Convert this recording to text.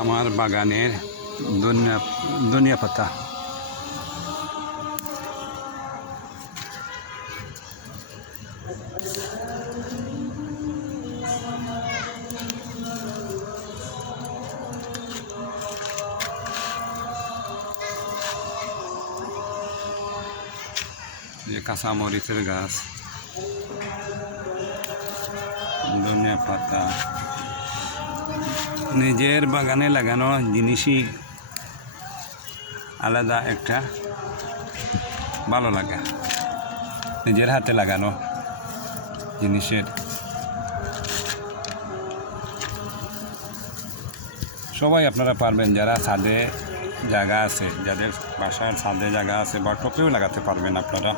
আমার বাগানের ধনিয়া পাতা। যে কাঁচামরিচের গাছ, ধনিয়া পাতা, নিজের বাগানে লাগানো জিনিসই আলাদা একটা ভালো লাগে। নিজের হাতে লাগানো জিনিসের সবাই আপনারা পারবেন, যারা ছাদে জায়গা আছে, যাদের বাসার ছাদে জায়গা আছে বা টপেও লাগাতে পারবেন আপনারা।